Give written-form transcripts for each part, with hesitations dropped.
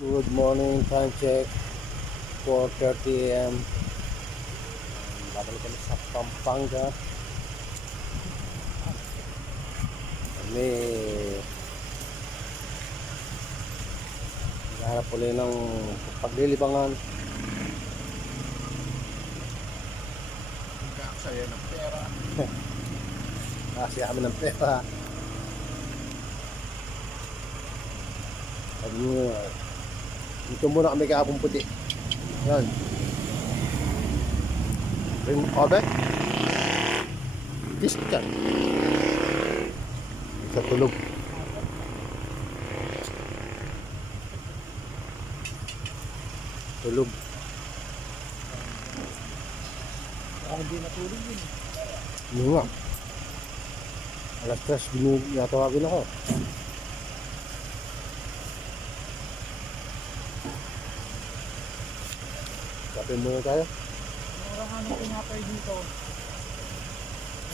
Good morning, time check, 4:30 a.m. Babalik kami sa Pampanga. Kami naghahanap ulit ng paglilibangan. Nagkaaksaya ng pera. Kasi kami ng pera. Dito muna kami kahapon puti. Yan. Ring obe. Diskan. Sa tulog. Tulog. Hindi natulog yun. Yun nga. Alas 3, natawagin ako. Kape muna tayo. Mura nga nung pinapay dito.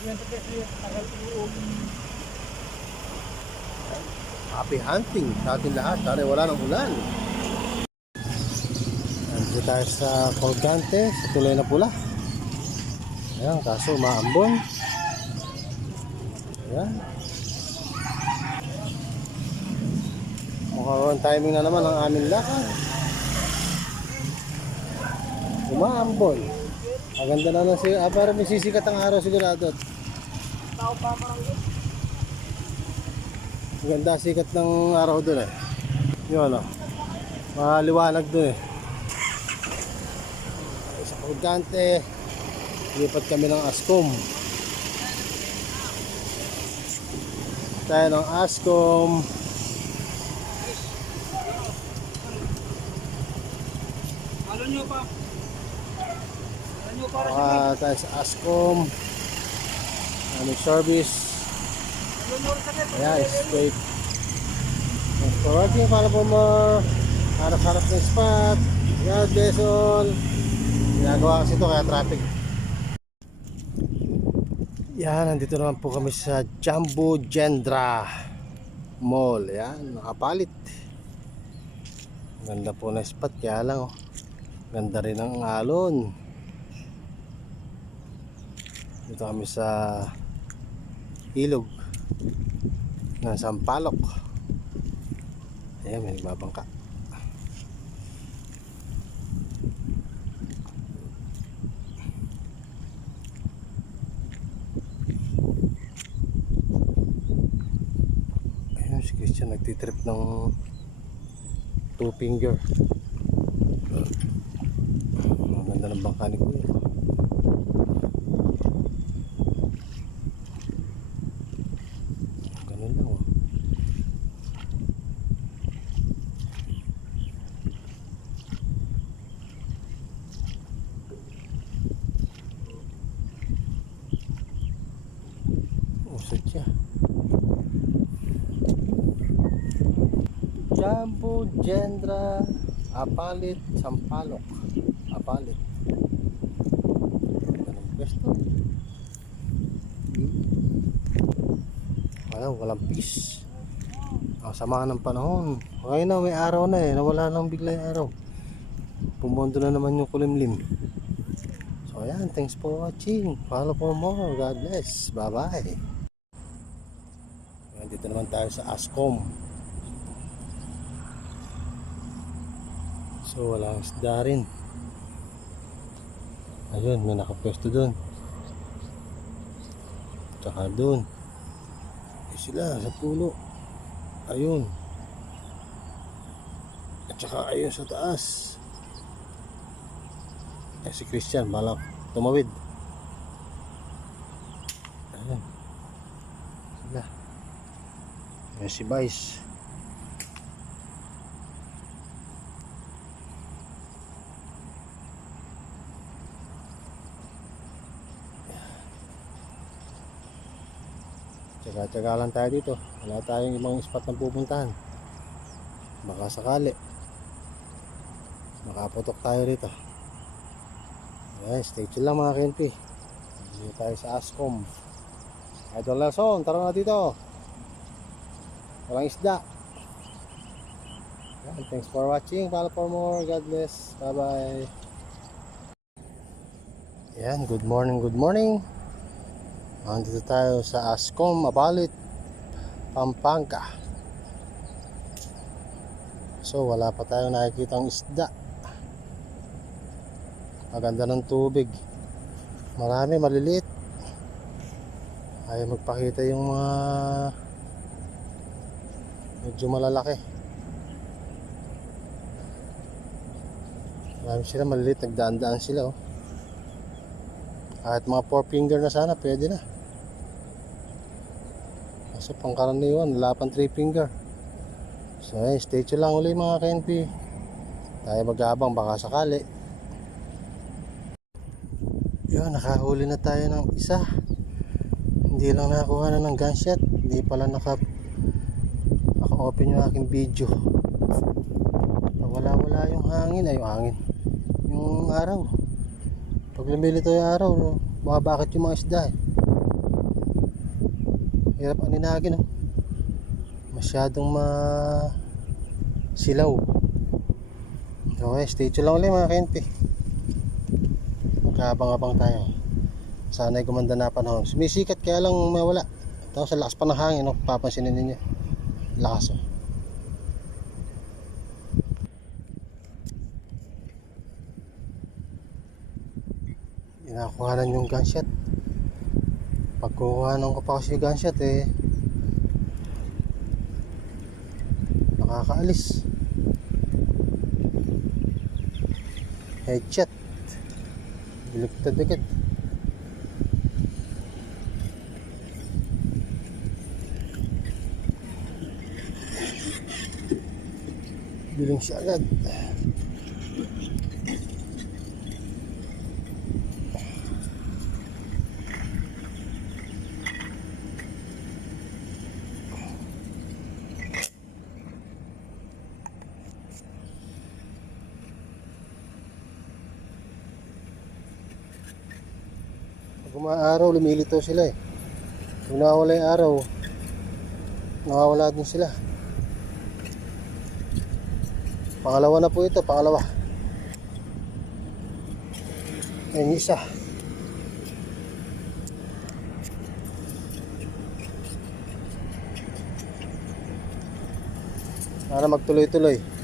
Kwento kasi tagal uog. Happy hunting sa ating lahat. Sana wala ng ulan. Nandito tayo sa Colgante, sa Tulay na Pula. Ayan, kaso maambon. Ayan. Mukhang timing na naman ang aming lakad. Umaambon. Maganda na lang siya. Parang may sisikat ang araw sigurado. Tao pa parang yun. Maganda sikat ng araw doon eh. Yun o. Maliwanag doon eh. Sa Colgante, lipat kami ng Ascom. Tayo ng Ascom. Ano nyo pa? Ano nyo para Tayo sa Ascom. Service. Ayan, straight. Thanks for watching. Follow for more. Harap-harap ng spot. God bless all. Ginagawa kasi ito kaya traffic. Yan, nandito naman po kami sa Jumbo Gendra Mall. Yan, nakapalit. Ganda po na spot, kaya lang oh. Ganda rin ang alon. Dito kami sa ilog ng Sampaloc. Ayan, may nagbabangka. Ayan, si Christian nagtitrip ng two finger. Ang ganda ng bangka ni Kuya. Ganun lang oh. Usad siya. Jumbo Gendra Apalit Sampaloc. Apalit. Anong pwesto? Walang peace. Ang sama ng panahon. Ngayon na may araw na eh. Nawala lang bigla yung araw. Pumondo na naman yung kulimlim. So ayan, thanks for watching. Follow for more. God bless. Bye bye. Dito naman tayo sa Ascom. So walang isda rin. Ayun, may nakapwesto dun. Tsaka dun. Sila sa puno. Ayun. At saka ayun sa taas. Si Christian balak tumawid. Ayun. Sila. Ayun si Vice. Tsaga-tsaga lang tayo dito. Wala tayong ibang spot na pupuntahan. Baka sakali makaputok tayo rito. Ayan, stay chill lang mga KNP. Dito tayo sa Ascom. Idol Nelson, tara na dito. Walang isda. Yan, thanks for watching. Follow for more. God bless. Bye bye. Yan, good morning, good morning. Andito tayo sa Ascom, Mabalit, Pampanga. So wala pa tayong nakikitang isda. Maganda ng tubig. Marami maliliit. Ayaw magpakita yung mga medyo malalaki. Marami sila maliliit, nagdaan-daan sila oh. Kahit mga 4 finger na sana pwede na. Kasi pangkaraniwan wala pang 3 finger. So stay tuned lang uli mga KNP. Tayo mag-aabang baka sakali. Yun, nakahuli na tayo ng isa. Hindi lang nakakuha na ng gunshot. Hindi pala naka-open yung aking video. Wala yung hangin. Ay yung hangin, yung araw. Pag lumilito yung araw, bakit yung mga isda hirap aninagin oh. Masyadong silaw. Okay, stay tuned lang ulit mga KNP. Magkabang-abang tayo. Sana'y gumanda na panahon. Sumisikat kaya lang mawala. Tapos sa lakas pa ng hangin, no? Papansinin ninyo. Lakas oh. Inakuhanan yung gunshot. Pagkuhanan ko pa kasi yung gunshot nakakaalis. Headshot. Biliktad agad. Biling siya agad. Pag umaaraw, lumilito sila eh. Kung nawawala yung araw, nawawala din sila. Pangalawa na po ito, pangalawa. Ayan yung isa. Sana magtuloy-tuloy.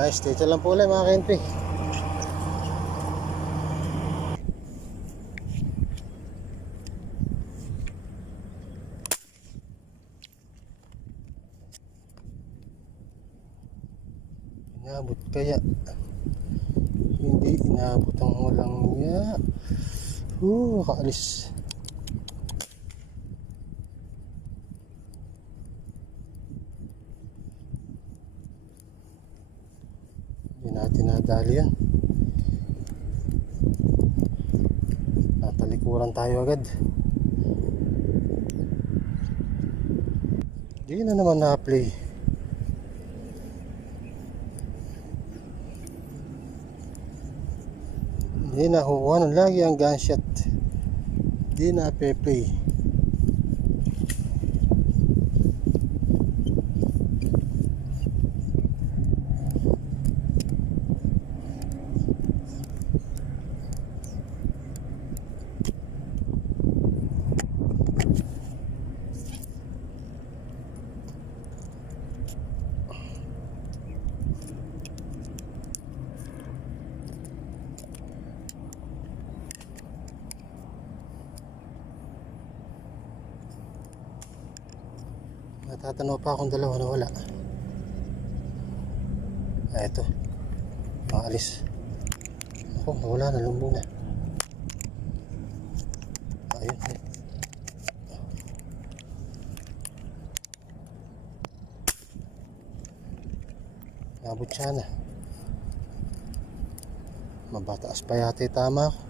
Ay, stay tuned lang po ulit mga KNP. Inabot kaya? Hindi inabot ang walang niya. Kaalis. Hindi natin nadali yan. Natalikuran tayo agad. Hindi na naman na-play. Hindi na kukuha lagi ang gunshot. Hindi na pe-play. Natatanaw pa akong dalawa na wala. Eto. Maalis. Ako, nawala na. Lumbong na. Ayun. Nabot siya na. Mabataas pa yata yung tama ko.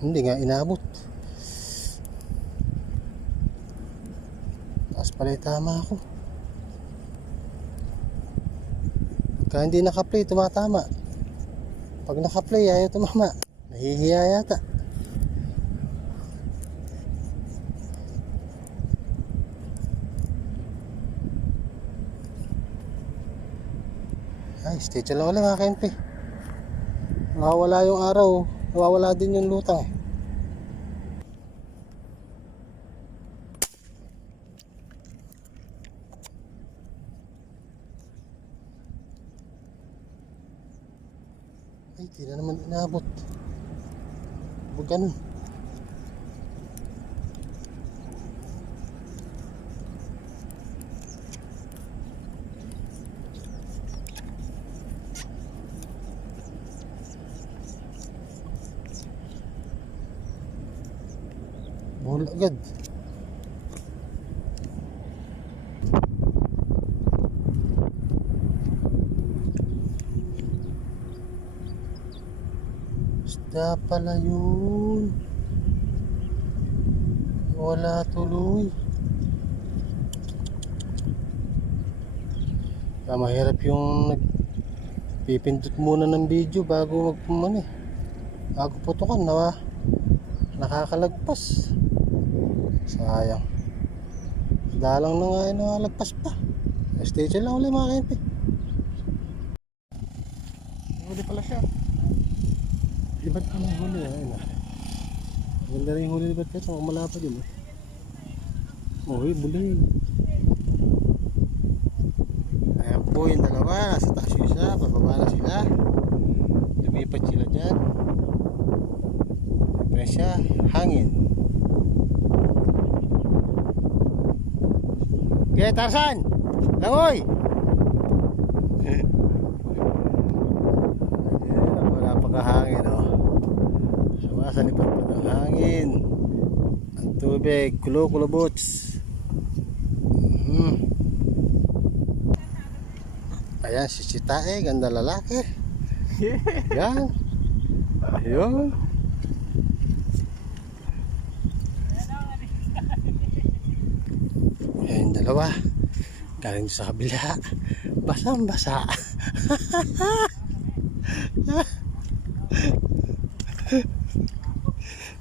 Hindi nga inabot. Taas pala yung tama ko. Pagka hindi naka-play, tumatama. Pag naka-play, ayaw tumama. Nahihiya yata. Ay, stay lang ulit mga KNP. Nawawala yung araw. Nawawala din yung lutang. Ay, di na naman inabot. Huwag ganun. Buhol agad. Isda pala yun. Wala tuloy. Kaya mahirap yung nagpipindot muna ng video bago magpumani. Bago putukan na nakakalagpas. Sayang. Dalang na nga nakalagpas pa. Stage lang ulit mga KNP. Huli pala siya. Libat pa ng huli. Ayun ah. Ganda rin yung huli libat ka. Saan malapa din eh. Uy, bulig. Ayan po yung dalawa. Nasa taas yung isa. Bababa na sila. Lumipat sila dyan. Presya, hangin. Okay, Tarzan! Langoy! Ayan, wala pa kahangin oh. Sa lipat pa ng hangin. Ang tubig, kulo-kulobots. Ayan si Chitae, ganda lalaki. Yan. Ayun. Ayan yung dalawa. Galing sa kabila. Basang-basa.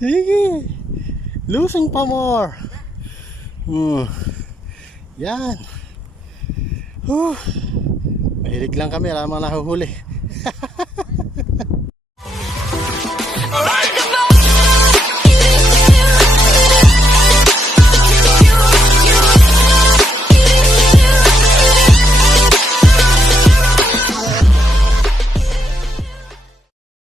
Sige. Lusong pa more. Yan. Mahilig lang kami. Alam mga nahuhuli.